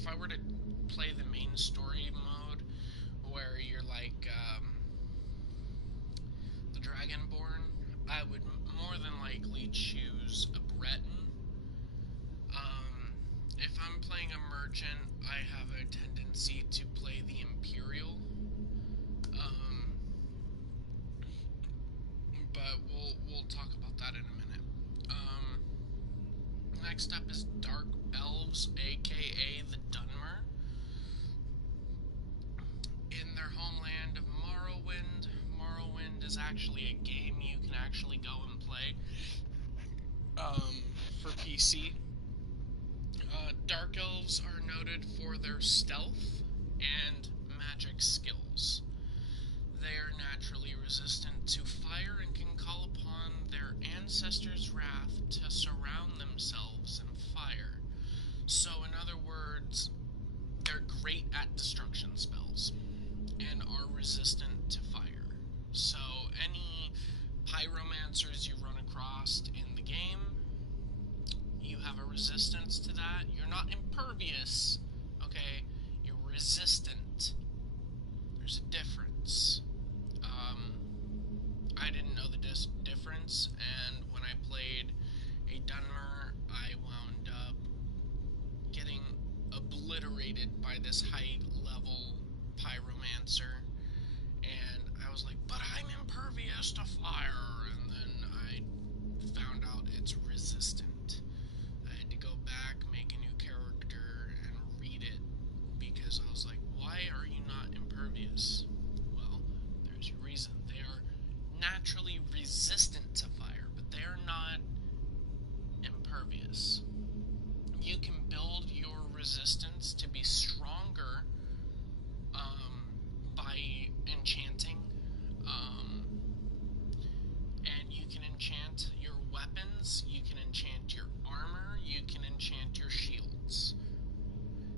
if I were to play the main story mode, where you're like the Dragonborn, I would more than likely choose a Breton. If I'm playing a merchant, I have a tendency to play the Imperial. Um, but we'll talk about that in a minute. Next up is Dark Elves, aka the Dunmer. In their homeland of Morrowind. Morrowind is actually a game you can actually go and play for PC. Dark Elves are noted for their stealth and magic skills. They are naturally resistant to fire and can call upon their ancestors' wrath to surround themselves in fire. So, in other words, they're great at destruction spells and are resistant to fire. So, any pyromancers you run across in the game, you have a resistance to that. You're not impervious, okay? You're resistant. There's a difference. I didn't know the difference, and when I played a Dunmer, I wound up getting obliterated by this high-level pyromancer, and I was like, but I'm impervious to fire, and then I found out it's resistant. I had to go back, make a new character, and read it, because I was like, why are you not impervious? Well, there's your reason. They are naturally resistant to fire, but they are not impervious. You can build your resistance to be stronger by enchanting, and you can enchant your weapons, you can enchant your armor, you can enchant your shields.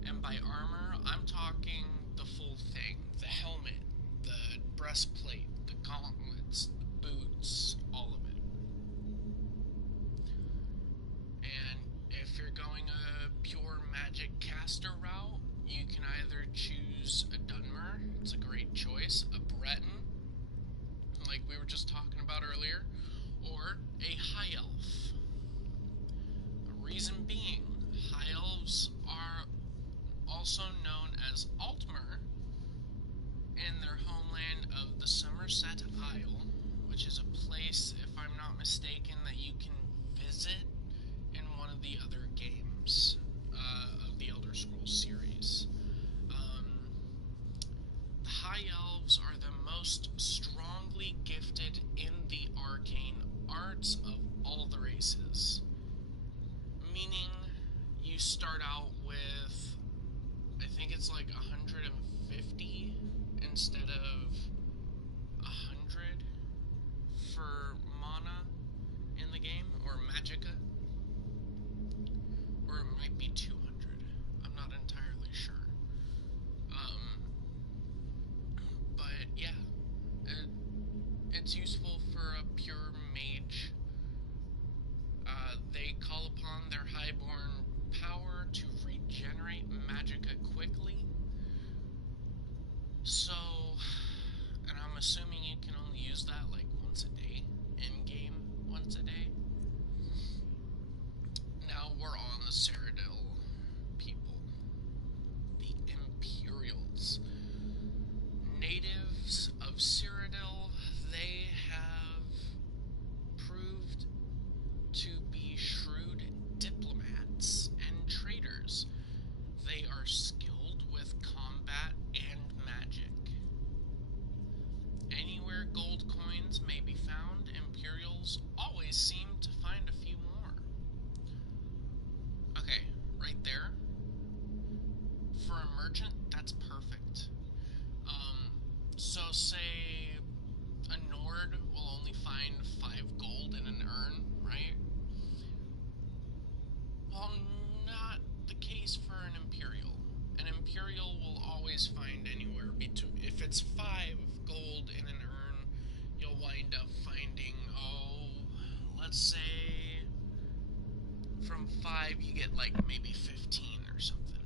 And by armor, I'm talking the full thing. The helmet, the breastplate, the gauntlets, the boots, all of it. And if you're going a pure magic caster route, you can either choose a Dunmer, it's a great choice, a Breton, like we were just talking about earlier, or a High Elf. The reason being, High Elves are also known as Altmer in their homeland of the Somerset Isle, which is a place, if I'm not mistaken, that you can visit in one of the other games of the Elder Scrolls series. The High Elves are the most strongly gifted in the arcane arts of all the races. Meaning, you start out with, I think it's like 150 instead of 100 for mana in the game, or magicka. Or it might be 200. I'm not entirely sure. But yeah, it's useful for a pure mage. They call upon their highborn power to regenerate magicka quickly. So, and I'm assuming you can only use that like once a day, in-game once a day. Now we're on the Cyrodiil people, the Imperials. Natives of Cyrodiil, they have proved to be shrewd diplomats and traders. They are skilled with combat and magic. Anywhere gold coins may be found, Imperials always seem to find a few more. Okay, right there. For a merchant, that's perfect. So say a Nord will only find 5 gold in an urn, right? Well, not the case for an Imperial. An Imperial will always find anywhere between, if it's 5 gold in an urn, you'll wind up finding, let's say from 5 you get like maybe 15 or something.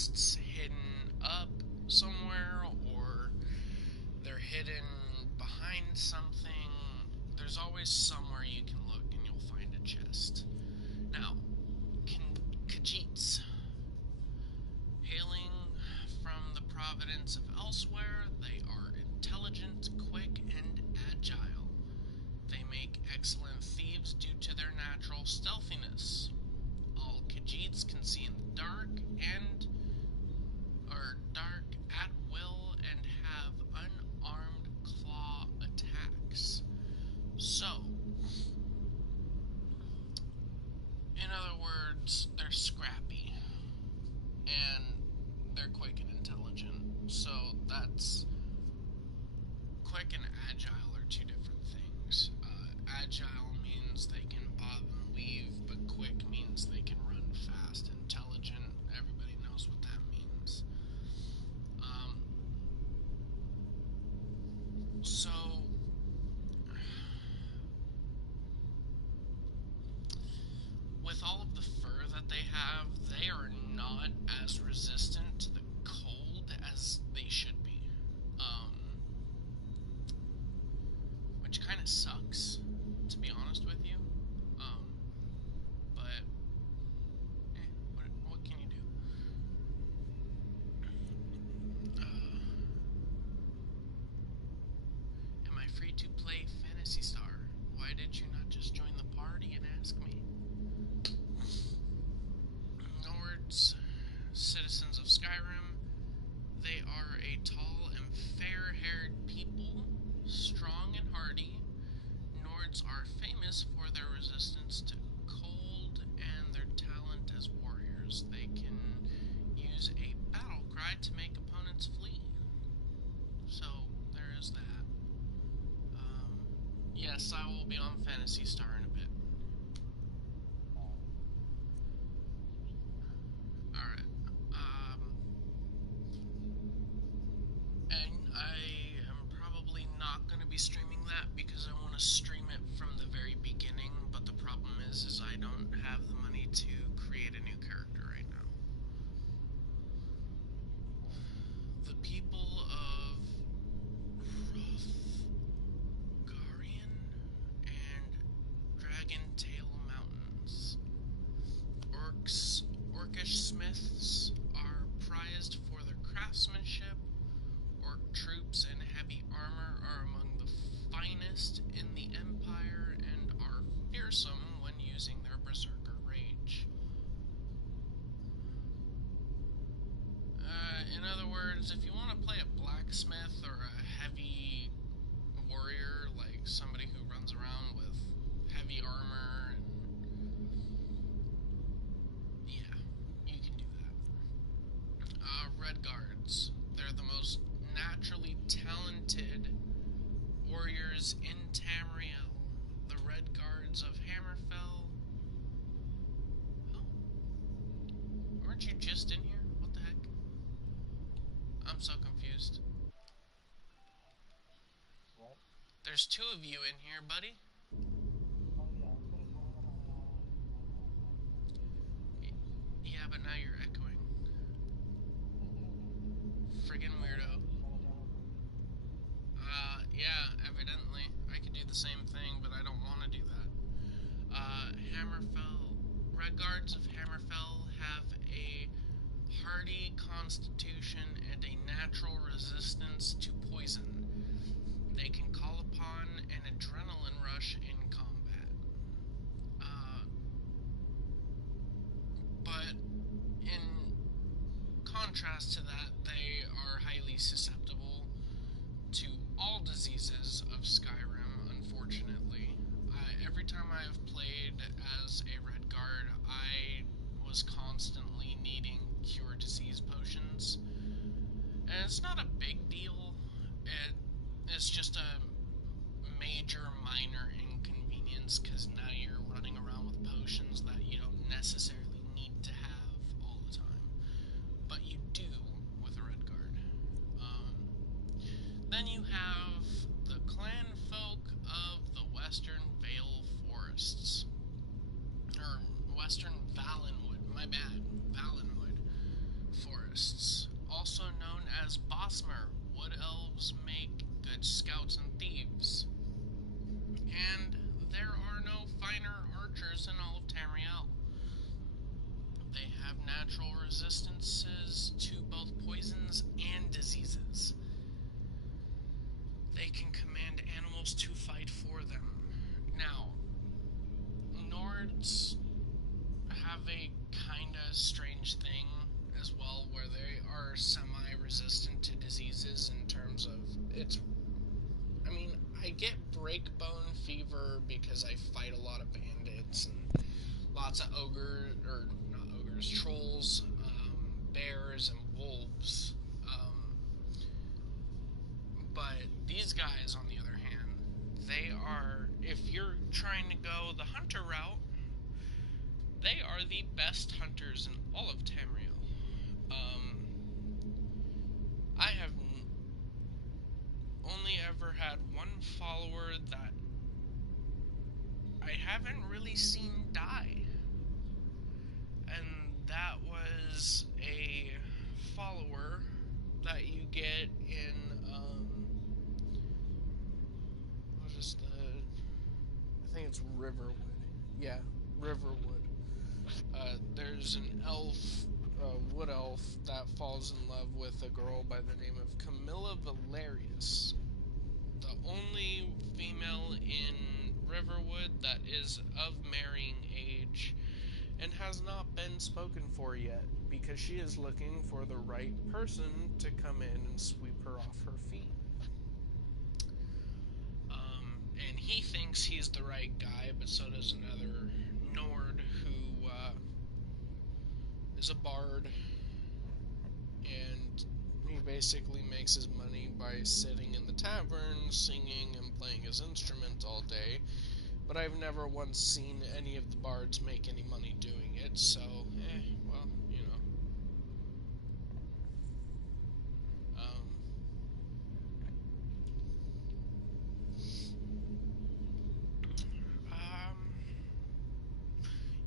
chests hidden up somewhere, or they're hidden behind something. There's always somewhere you can look and you'll find a chest. Now, Khajiits. Hailing from the province of elsewhere, they are intelligent, quick, and agile. They make excellent thieves due to their natural stealthiness. All Khajiits can see in the dark dark at will and have unarmed claw attacks. So, in other words, they're scrappy and they're quick and intelligent. So that's quick and agile are two different things. Agile means they can bob and weave, but quick means they can run fast. Intelligent, everybody knows what that means. So with all of the fur that they have, they are not as resistant to the cold as they should be. Which kind of sucks, to be honest with you. But, what can you do? Am I free to play Phantasy Star? Why did you not just join the party and ask me? Nords, citizens of Skyrim, they are a tall and fair-haired people, strong and hardy. Nords are famous for their resistance to cold and their talent as warriors. They can use a battle cry to make opponents flee. So, there is that. Yes, I will be on Phantasy Star in a bit. Alright. And I am probably not going to be streaming that because I want to stream it from the very beginning, but the problem is I don't have the money to create a new character right now. The people of Hrothgarian and Dragontail Mountains. Orcish smiths are prized for their craftsmanship. Orc troops in heavy armor are among the finest in the Empire and are fearsome when using their berserker rage. In other words, if you want to play a blacksmith or a heavy warrior, like somebody who runs around with heavy armor, and yeah, you can do that. Red Guards. They're the most naturally talented warriors in Tamriel. The Red Guards of Hammerfell. Oh. Weren't you just in here? What the heck? I'm so confused. What? There's two of you in here, buddy. Oh yeah, Yeah, but now you're echoing. Friggin' weirdo. Yeah, evidently. I could do the same thing, but I don't want to do that. Hammerfell. Red Guards of Hammerfell have a hardy constitution and a natural resistance to poison. They can call upon an adrenaline rush in combat. But in contrast to that, they are highly susceptible to all diseases of Skyrim, unfortunately. Every time I have played as a Red Guard, I was constantly needing cure disease potions. And it's not a big deal. It's just a major minor inconvenience because now you're running around with potions that you don't necessarily need to have all the time. But you do with a Red Guard. Then you have the clan folk of the Western Vale Forests. Or Western Valenwood, my bad. Valenwood Forest. natural resistances to both poisons and diseases. They can command animals to fight for them. Now, Nords have a kinda strange thing as well, where they are semi-resistant to diseases in terms of I get breakbone fever because I fight a lot of bandits and lots of trolls, bears, and wolves. But these guys, on the other hand, if you're trying to go the hunter route, they are the best hunters in all of Tamriel. I have only ever had one follower that I haven't really seen die. And that was a follower that you get in, I think it's Riverwood. Yeah, Riverwood. There's an elf, wood elf, that falls in love with a girl by the name of Camilla Valerius. The only female in Riverwood that is of marrying age and has not been spoken for yet, because she is looking for the right person to come in and sweep her off her feet. And he thinks he's the right guy, but so does another Nord who is a bard, and he basically makes his money by sitting in the tavern, singing and playing his instrument all day. But I've never once seen any of the bards make any money doing it, so, well, you know.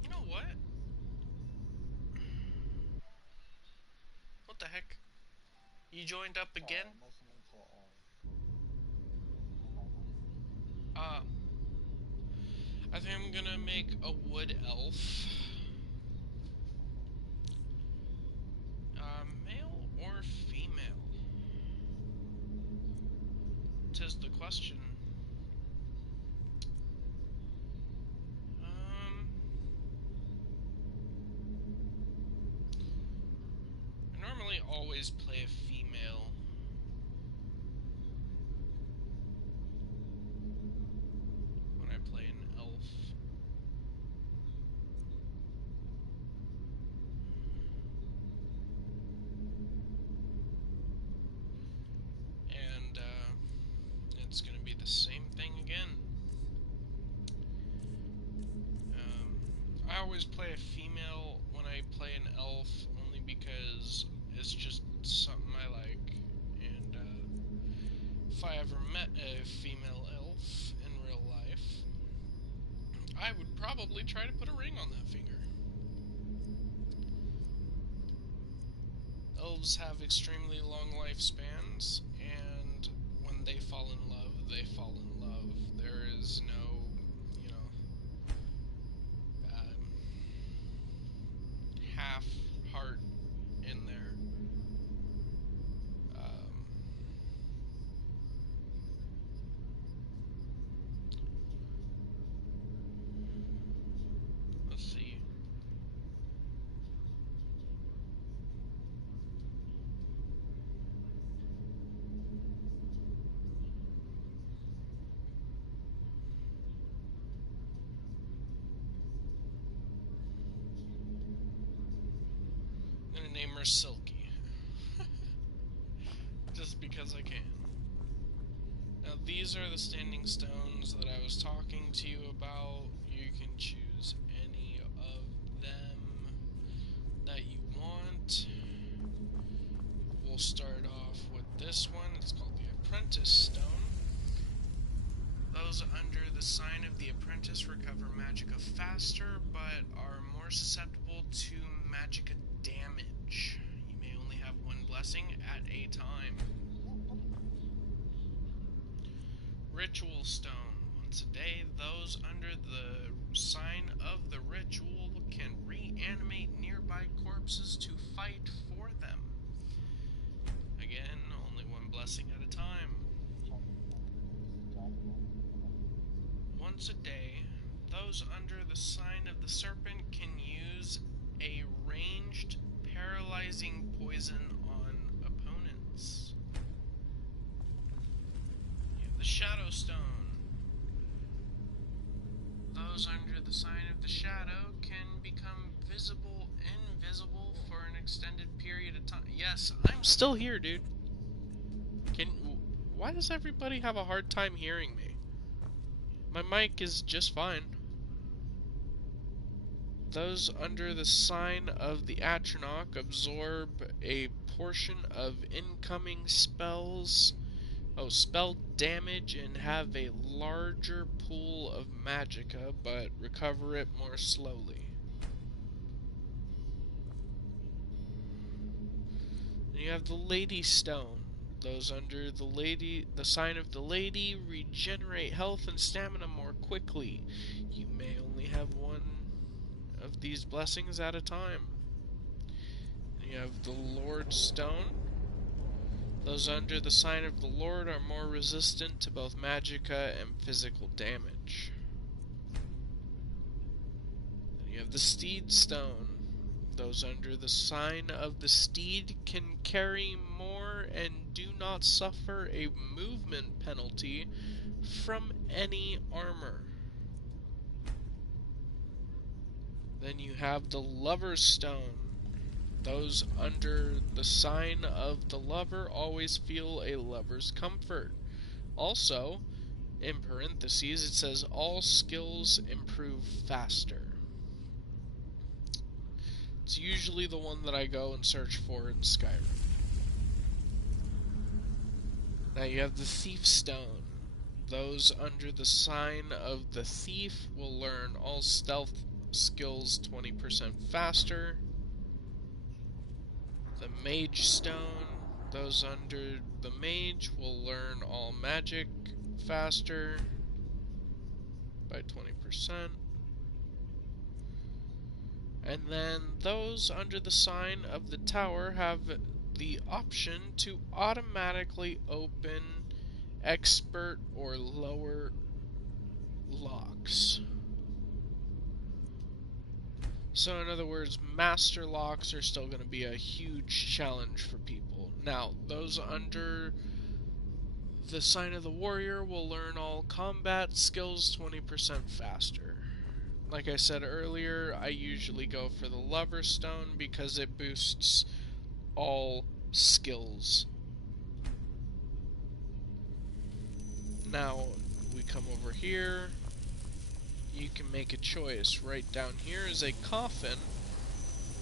You know what? What the heck? You joined up again? I'm listening to I think I'm gonna make a wood elf. Male or female? 'Tis the question. I normally always play a female. When I play an elf. And, it's gonna be the same thing again. I always play a female when I play an elf, only because it's just something I like. And if I ever met a female elf in real life, I would probably try to put a ring on that finger. Elves have extremely long lifespans, and when they fall in love, they fall in love. There is no, half heart in there. Let's see. I'm gonna name her Silky. Just because I can. Now, these are the standing stones that I was talking to you about. You can choose any of them that you want. We'll start off with this one. It's called the Apprentice Stone. Those under the sign of the Apprentice recover magicka faster, but are more susceptible to magicka damage. You may only have one blessing at a time. Ritual Stone. Once a day, those under the sign of the ritual can reanimate nearby corpses to fight for them. Again, only one blessing at a time. Once a day, those under the sign of the serpent can use a ranged, paralyzing poison on opponents. You have the Shadow Stone. Those under the sign of the shadow can become invisible for an extended period of time. Yes, I'm still here, dude. Why does everybody have a hard time hearing me? My mic is just fine. Those under the sign of the Atronach absorb a portion of incoming spell damage and have a larger pool of magicka, but recover it more slowly. Then you have the Lady Stone. Those under the sign of the Lady regenerate health and stamina more quickly. You may only have one of these blessings at a time. Then you have the Lord Stone. Those under the sign of the Lord are more resistant to both magicka and physical damage. Then you have the Steed Stone. Those under the sign of the Steed can carry more and do not suffer a movement penalty from any armor. Then you have the Lover's Stone. Those under the sign of the Lover always feel a lover's comfort. Also, in parentheses, it says all skills improve faster. It's usually the one that I go and search for in Skyrim. Now you have the Thief Stone. Those under the sign of the Thief will learn all stealth skills 20% faster. The Mage Stone. Those under the Mage will learn all magic faster by 20%. And then those under the sign of the Tower have the option to automatically open expert or lower locks. So in other words, master locks are still going to be a huge challenge for people. Now, those under the sign of the Warrior will learn all combat skills 20% faster. Like I said earlier, I usually go for the Lover's Stone because it boosts all skills. Now, we come over here. You can make a choice. Right down here is a coffin.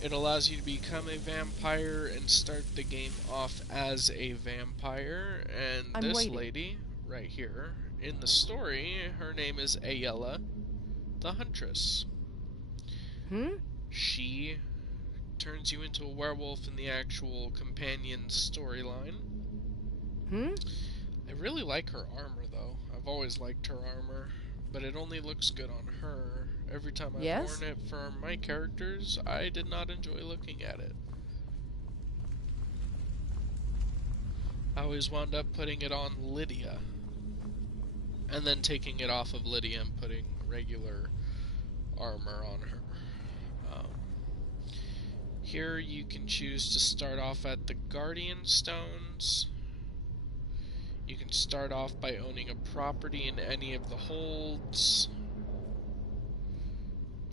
It allows you to become a vampire and start the game off as a vampire. And this lady, right here, in the story, her name is Aela, the Huntress. She turns you into a werewolf in the actual companion storyline. I really like her armor, though. I've always liked her armor, but it only looks good on her. Every time I've worn it for my characters, I did not enjoy looking at it. I always wound up putting it on Lydia, and then taking it off of Lydia and putting regular armor on her. Here you can choose to start off at the Guardian Stones. You can start off by owning a property in any of the holds.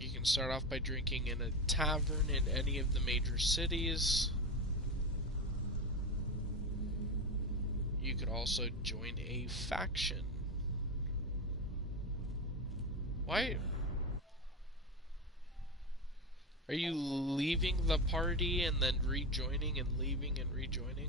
You can start off by drinking in a tavern in any of the major cities. You could also join a faction. Why? Are you leaving the party and then rejoining and leaving and rejoining?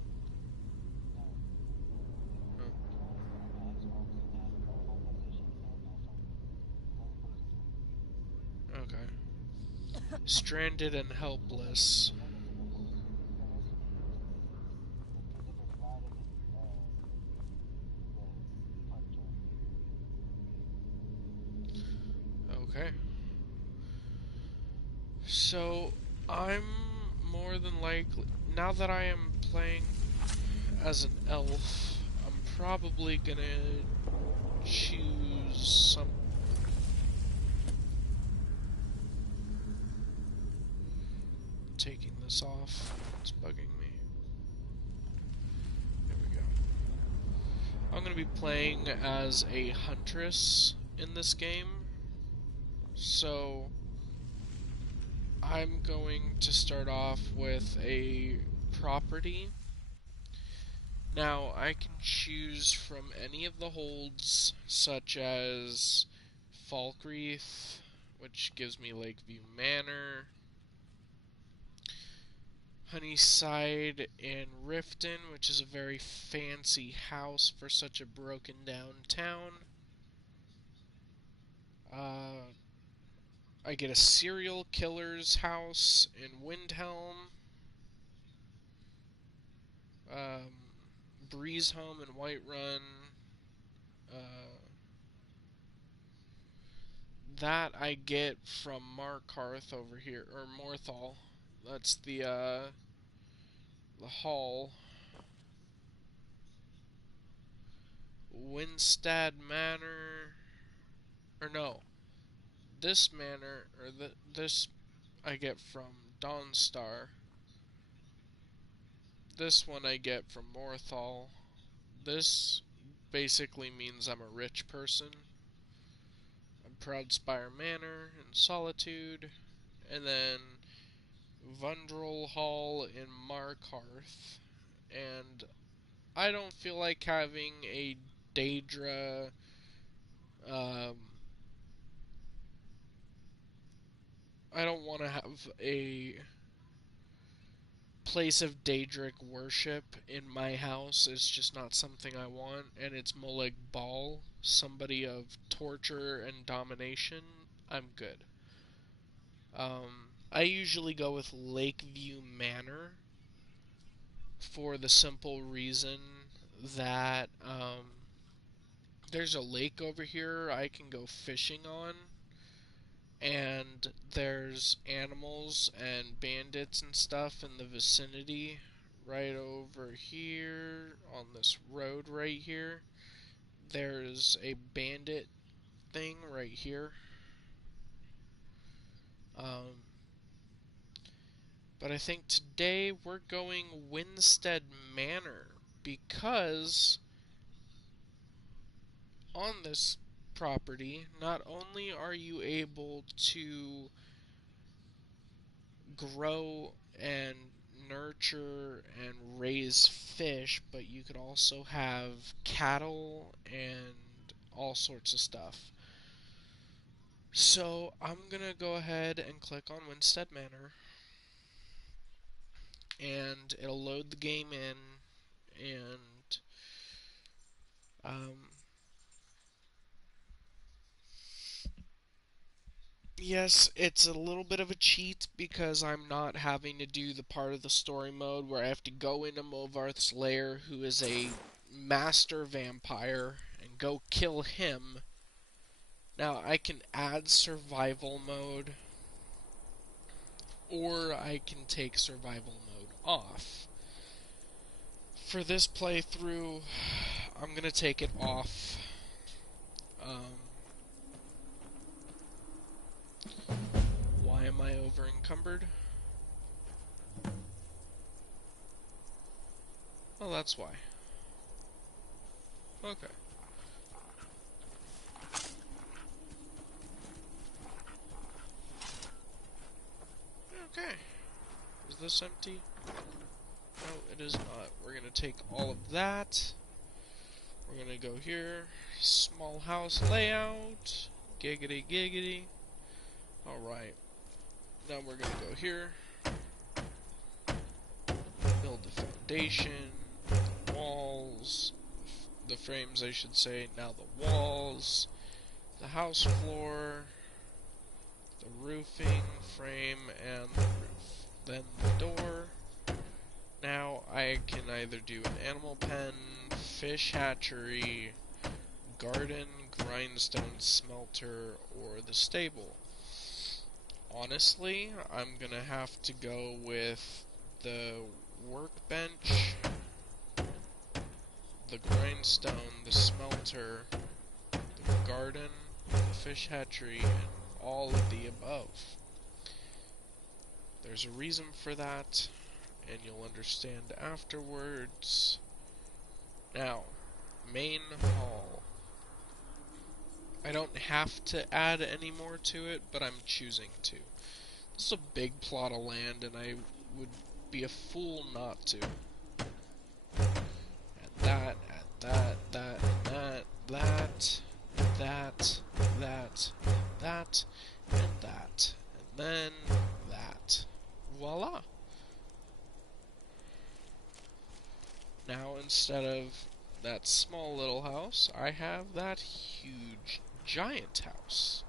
Okay. Stranded and helpless. Okay. So, I'm more than likely, now that I am playing as an elf, I'm probably gonna choose some. Taking this off, it's bugging me. There we go. I'm gonna be playing as a huntress in this game, so I'm going to start off with a property. Now, I can choose from any of the holds, such as Falkreath, which gives me Lakeview Manor, Honeyside in Riften, which is a very fancy house for such a broken down town. I get a serial killer's house in Windhelm. Breeze Home in Whiterun. That I get from Markarth over here, or Morthal. That's the hall. Winstead Manor, or no, this manor, or this I get from Dawnstar. This one I get from Morthal. This basically means I'm a rich person. Proudspire Manor in Solitude, and then Vundrel Hall in Markarth. And I don't feel like having a Daedra I don't want to have a place of Daedric worship in my house. It's just not something I want. And it's Molag Bal, somebody of torture and domination. I'm good. I usually go with Lakeview Manor for the simple reason that there's a lake over here I can go fishing on, and there's animals and bandits and stuff in the vicinity right over here on this road right here. There's a bandit thing right here. But I think today we're going Winstead Manor because on this property, not only are you able to grow and nurture and raise fish, but you could also have cattle and all sorts of stuff. So I'm gonna go ahead and click on Winstead Manor, and it'll load the game in, and yes, it's a little bit of a cheat because I'm not having to do the part of the story mode where I have to go into Movarth's lair, who is a master vampire, and go kill him. Now, I can add survival mode, or I can take survival mode off. For this playthrough, I'm going to take it off. Why am I over encumbered? Oh, that's why. Okay. Okay. Is this empty? No, it is not. We're gonna take all of that. We're gonna go here. Small house layout. Giggity giggity. Alright. Now we're gonna go here. Build the foundation. The walls. The frames, I should say. Now the walls. The house floor. The roofing frame and the roof. Then the door. Now I can either do an animal pen, fish hatchery, garden, grindstone smelter, or the stable. honestly, I'm gonna have to go with the workbench, the grindstone, the smelter, the garden, the fish hatchery, and all of the above. There's a reason for that, and you'll understand afterwards. Now, main hall. I don't have to add any more to it, but I'm choosing to. This is a big plot of land, and I would be a fool not to. Add that, that, and that. And then that. Voila! Now, instead of that small little house, I have that huge, giant house.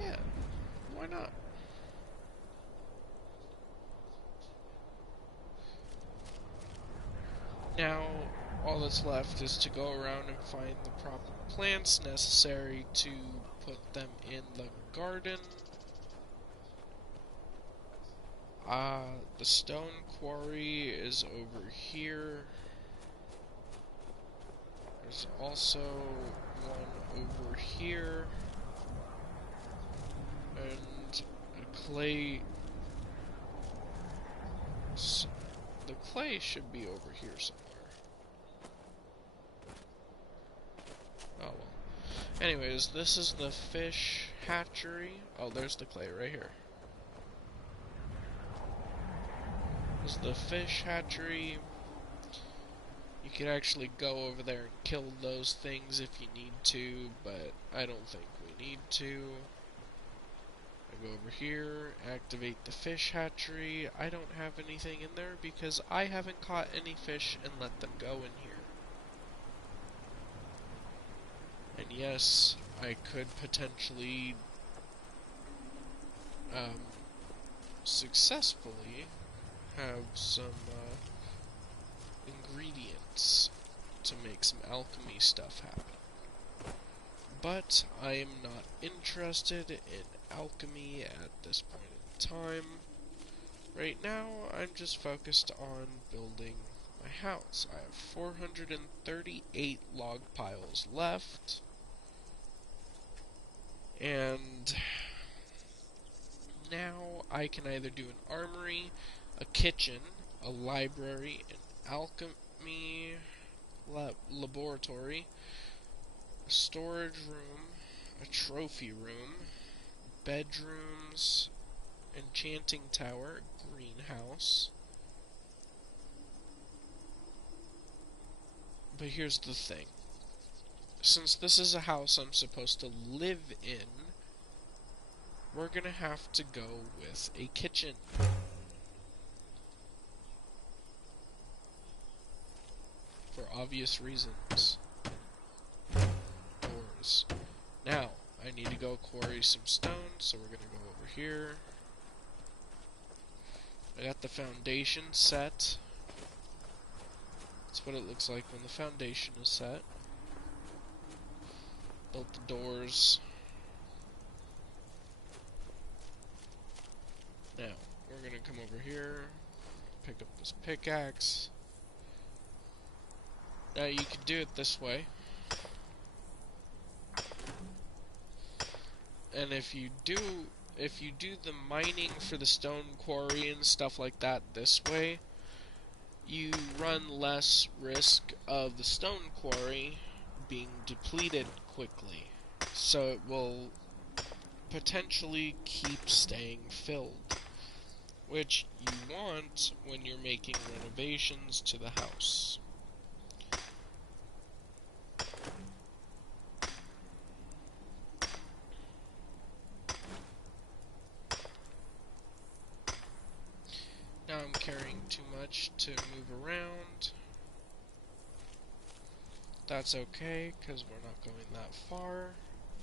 Yeah, why not? Now, all that's left is to go around and find the proper plants necessary to put them in the garden. The stone quarry is over here. There's also one over here. And a clay... The clay should be over here somewhere. Oh well. Anyways, this is the fish hatchery. Oh, there's the clay right here. This is the fish hatchery. You could actually go over there and kill those things if you need to, but I don't think we need to. I go over here, activate the fish hatchery. I don't have anything in there because I haven't caught any fish and let them go in here. And yes, I could potentially successfully have some ingredients to make some alchemy stuff happen. But I am not interested in alchemy at this point in time. Right now, I'm just focused on building my house. I have 438 log piles left. And now I can either do an armory, a kitchen, a library, an alchemy laboratory, a storage room, a trophy room, bedrooms, enchanting tower, greenhouse. But here's the thing. Since this is a house I'm supposed to live in, we're gonna have to go with a kitchen. For obvious reasons. Doors. Now, I need to go quarry some stone, so we're gonna go over here. I got the foundation set. That's what it looks like when the foundation is set. Built the doors. Now, we're gonna come over here, pick up this pickaxe. Now you can do it this way. And if you do the mining for the stone quarry and stuff like that this way, you run less risk of the stone quarry being depleted quickly. So it will potentially keep staying filled, which you want when you're making renovations to the house. Now I'm carrying too much to move around. That's okay, because we're not going that far.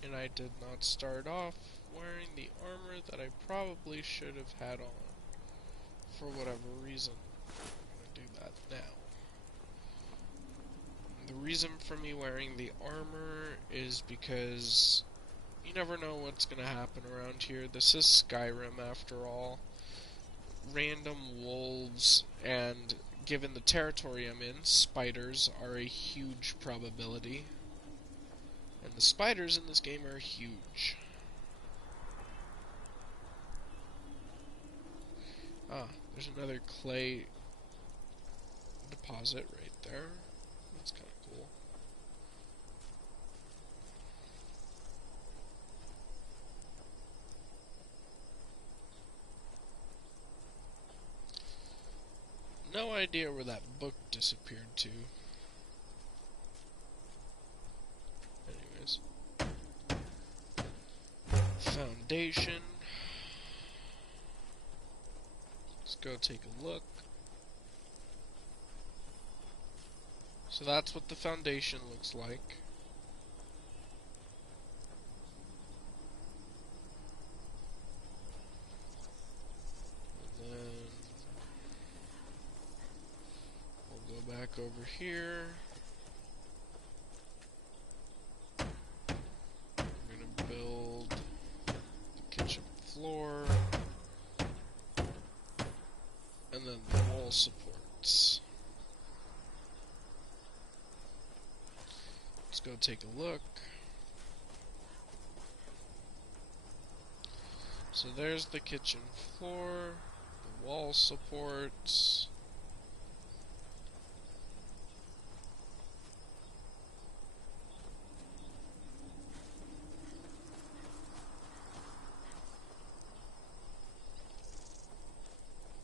And I did not start off wearing the armor that I probably should have had on. For whatever reason. I'm going to do that now. The reason for me wearing the armor is because, you never know what's gonna happen around here. This is Skyrim after all. Random wolves, and given the territory I'm in, spiders are a huge probability. And the spiders in this game are huge. Ah, there's another clay deposit right there. That's kind of cool. No idea where that book disappeared to. Anyways. Foundation. Let's go take a look. So that's what the foundation looks like. And then we'll go back over here. We're gonna build the kitchen floor. And then the wall supports. Let's go take a look. So there's the kitchen floor, the wall supports.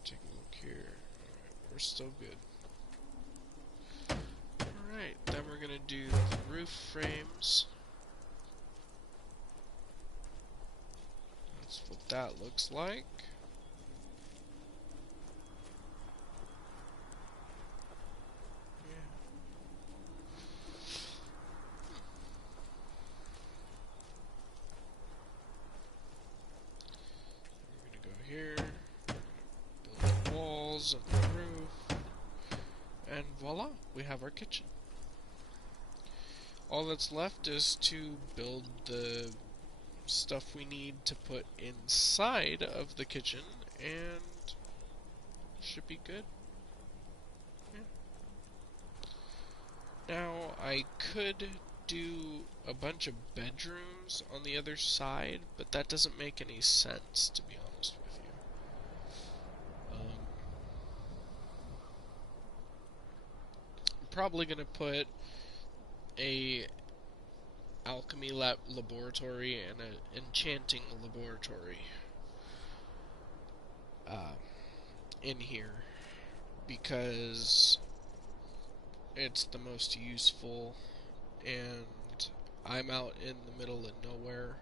Take a look here. Alright, we're still good. Alright, then we're gonna do the roof frames. That's what that looks like. We're gonna go here, build the walls of the roof, and voila, we have our kitchen. All that's left is to build the stuff we need to put inside of the kitchen, and should be good. Yeah. Now, I could do a bunch of bedrooms on the other side, but that doesn't make any sense, to be honest with you. I'm probably gonna put a alchemy laboratory and an enchanting laboratory in here, because it's the most useful, and I'm out in the middle of nowhere.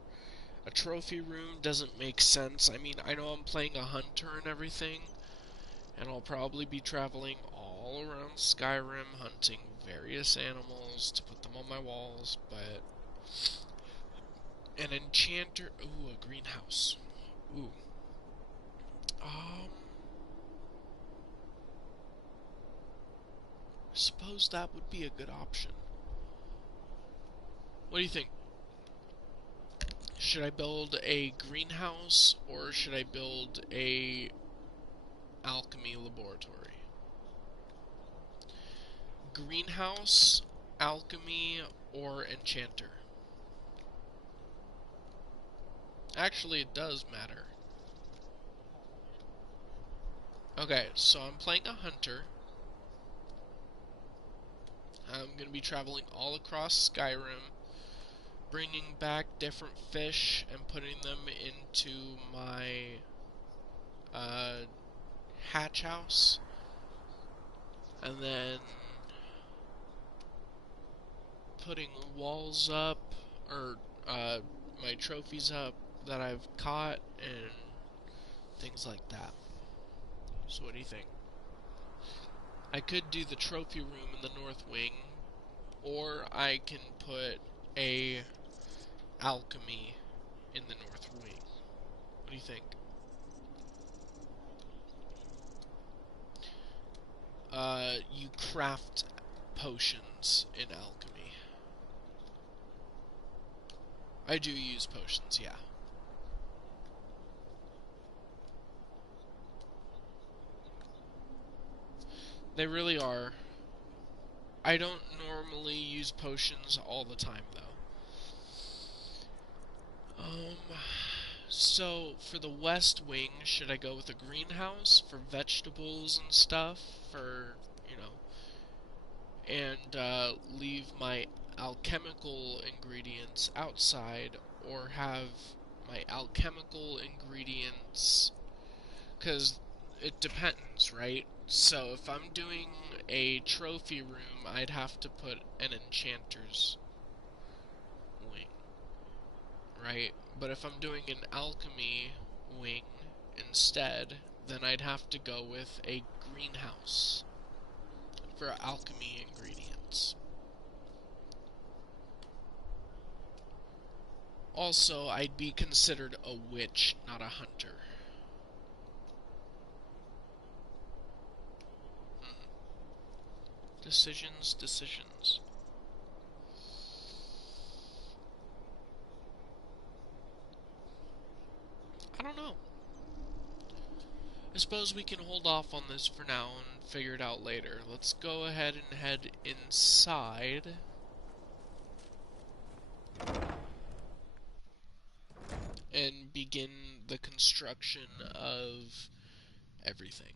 A trophy room doesn't make sense. I mean, I know I'm playing a hunter and everything, and I'll probably be traveling all around Skyrim hunting various animals to put them on my walls, but an enchanter... Ooh, a greenhouse. Ooh. Suppose that would be a good option. What do you think? Should I build a greenhouse, or should I build a alchemy laboratory? Greenhouse, alchemy, or enchanter? Actually, it does matter. Okay, so I'm playing a hunter. I'm going to be traveling all across Skyrim, bringing back different fish and putting them into my hatch house, and then putting walls up, or my trophies up that I've caught, and things like that. So what do you think? I could do the trophy room in the north wing, or I can put a alchemy in the north wing. What do you think? You craft potions in alchemy. I do use potions, yeah. They really are. I don't normally use potions all the time, though. So for the west wing, should I go with a greenhouse for vegetables and stuff? For, you know, and leave my alchemical ingredients outside, or have my alchemical ingredients, because it depends, right? So if I'm doing a trophy room, I'd have to put an enchanter's wing, right? But if I'm doing an alchemy wing instead, then I'd have to go with a greenhouse for alchemy ingredients. Also, I'd be considered a witch, not a hunter. Decisions, decisions. I don't know. I suppose we can hold off on this for now and figure it out later. Let's go ahead and head inside. And begin the construction of everything.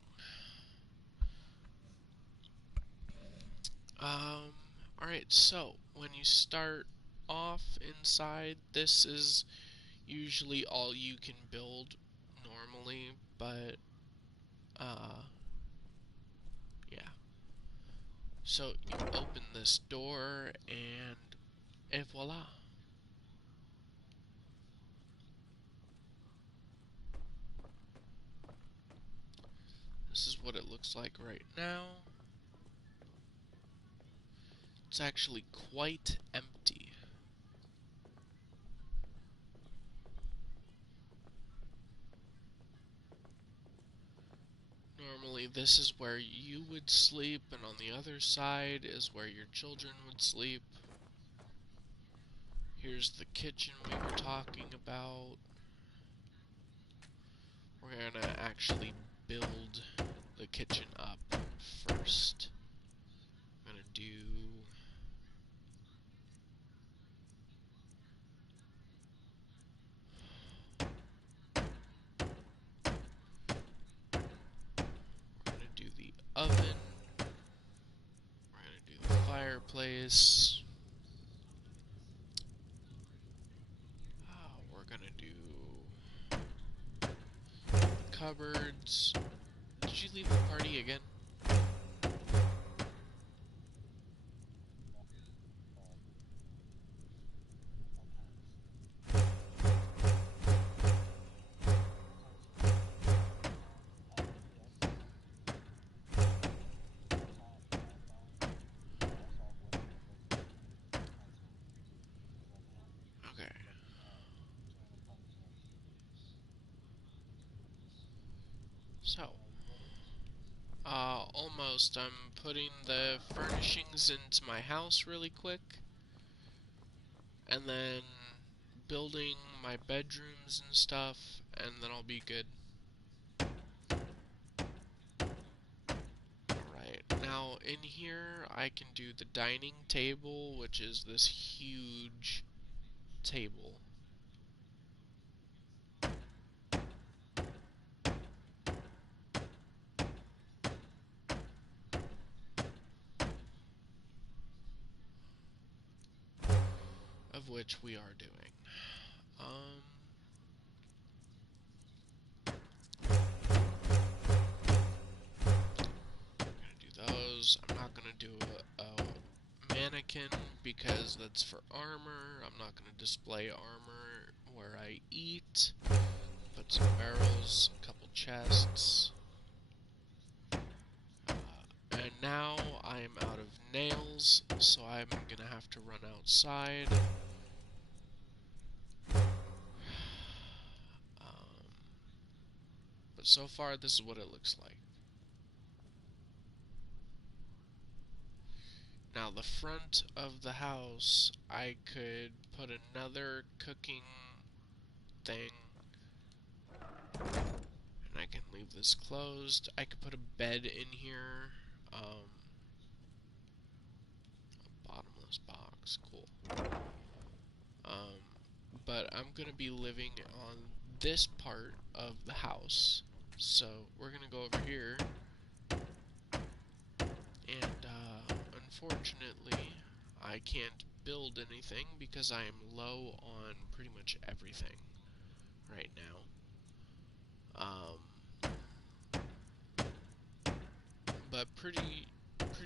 Alright, so when you start off inside, this is usually all you can build normally, but, yeah. So you open this door, and voila. This is what it looks like right now. It's actually quite empty. Normally this is where you would sleep, and on the other side is where your children would sleep. Here's the kitchen we were talking about. We're gonna actually build the kitchen up first. I'm gonna do... We're gonna do the oven. We're gonna do the fireplace. We're gonna do cupboards. Did you leave the party again? Okay. So, almost. I'm putting the furnishings into my house really quick, and then building my bedrooms and stuff, and then I'll be good. Alright, now in here I can do the dining table, which is this huge table. Of which we are doing. I'm gonna do those. I'm not gonna do a mannequin because that's for armor. I'm not gonna display armor where I eat. Put some barrels, a couple chests. And now I'm out of nails, so I'm gonna have to run outside. But so far, this is what it looks like. Now the front of the house, I could put another cooking thing, and I can leave this closed. I could put a bed in here, a bottomless box, cool. But I'm gonna be living on this part of the house, so we're gonna go over here, and unfortunately, I can't build anything because I am low on pretty much everything right now. But pretty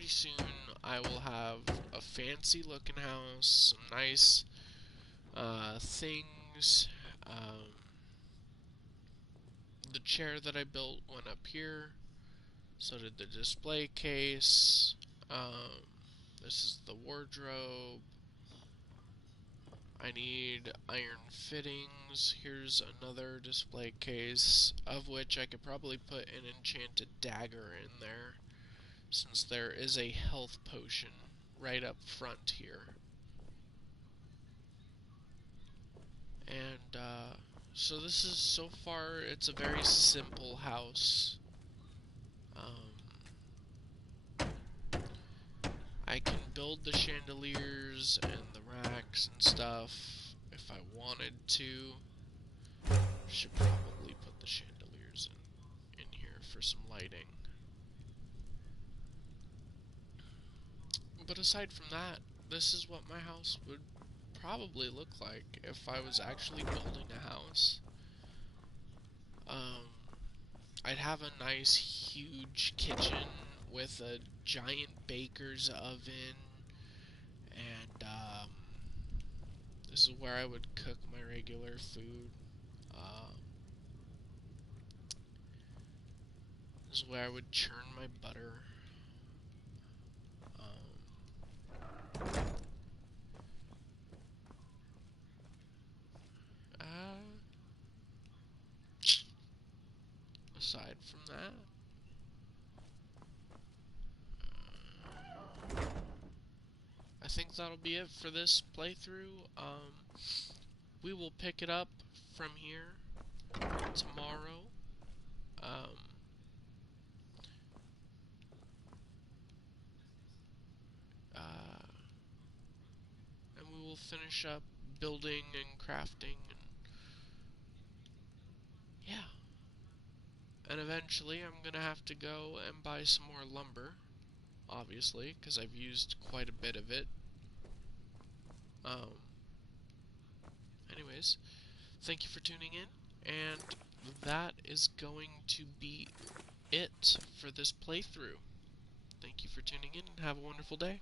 soon I will have a fancy looking house, some nice things. The chair that I built went up here. So did the display case. This is the wardrobe. I need iron fittings. Here's another display case, of which I could probably put an enchanted dagger in there, since there is a health potion right up front here. And, so this is, so far, it's a very simple house. I can build the chandeliers and the racks and stuff if I wanted to. Should probably put the chandeliers in here for some lighting. But aside from that, this is what my house would probably look like if I was actually building a house. I'd have a nice huge kitchen with a giant baker's oven, and this is where I would cook my regular food. This is where I would churn my butter. Aside from that, I think that'll be it for this playthrough. We will pick it up from here tomorrow. And we will finish up building and crafting, and yeah. And eventually I'm gonna have to go and buy some more lumber, obviously, because I've used quite a bit of it. Anyways, thank you for tuning in, and that is going to be it for this playthrough. Thank you for tuning in, and have a wonderful day.